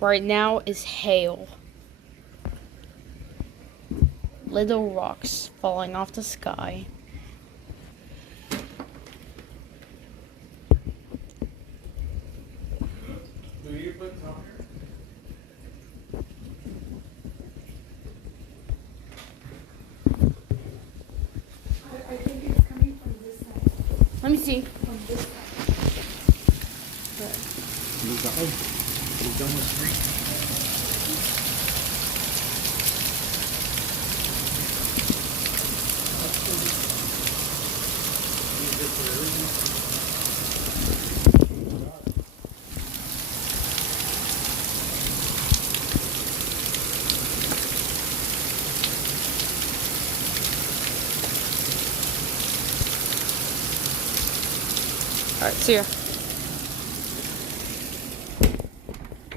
right now is hail. Little rocks falling off the sky. Do you put top here? I think it's coming from this side. Let me see. From this side. Move that way. Move down the street. Alright, see ya.